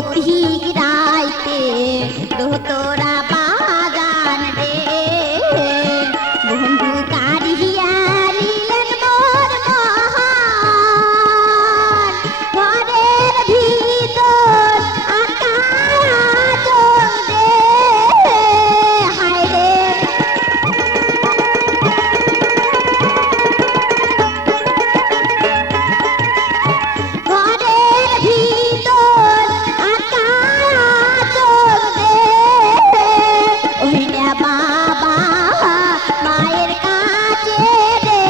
পথিক রাইতে দোতরা বাজান রে বন্ধু কারিয়া নিলেন মোর মহান ঘরের ভিতর আকাশ রে হায় রে ঘরের ভিতর আকাশ রে ওই না বাবা মায়ের কাছে রে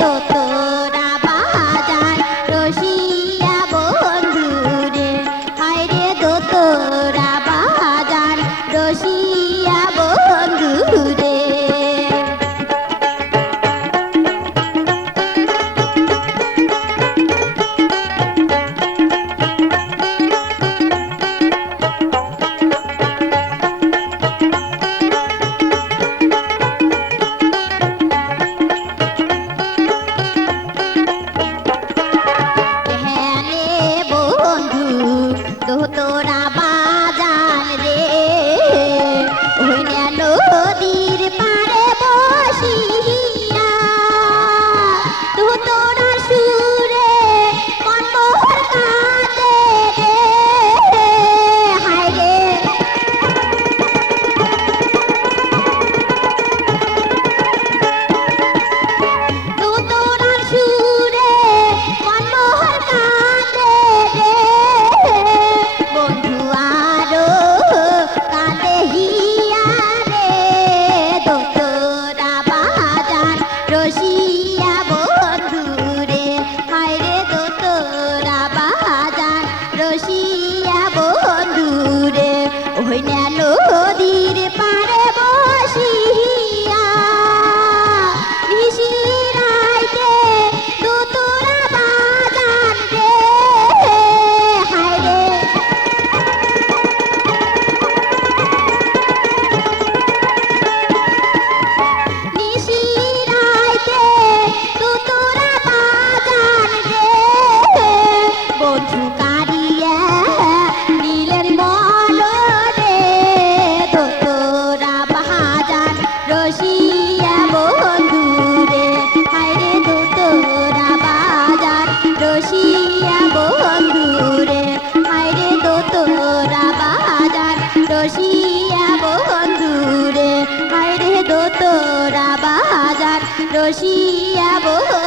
দোতরা বাজার রসিয়া বন্ধু রে হায় রে দোতরা বাজার রসিয়া বন্ধু রে ধ্যানে বন্ধু দোতরা বাজান রে ওই না নদীর পাড়ে বসিয়া দোতরা সুরে মনমোহর কাঁদে রে হায় রে দোতরার সুরে মনমোহর কাঁদে রে বন্ধু আরো কাঁদে হিয়া রে দোতরা বাজার রসিয়া বন্ধু রে হায় রে দোতরা বাজার রসিয়া বন্ধু রে ওই না নদীর পাড়ে বসিয়া নিশিরাইতে দোতরা বাজান রে হায় রে নিশিরাইতে দোতরা বাজান রে বন্ধু কারিয়া নীলের মন রে দোতরা বাজান রসিয়া বন্ধু রে হায় রে দোতরা বাজার রসিয়া বন্ধু রে হায় রে দোতরা বাজার রসিয়া বন্ধু রে হায় রে দোতরা বাজার রসিয়া বন্ধু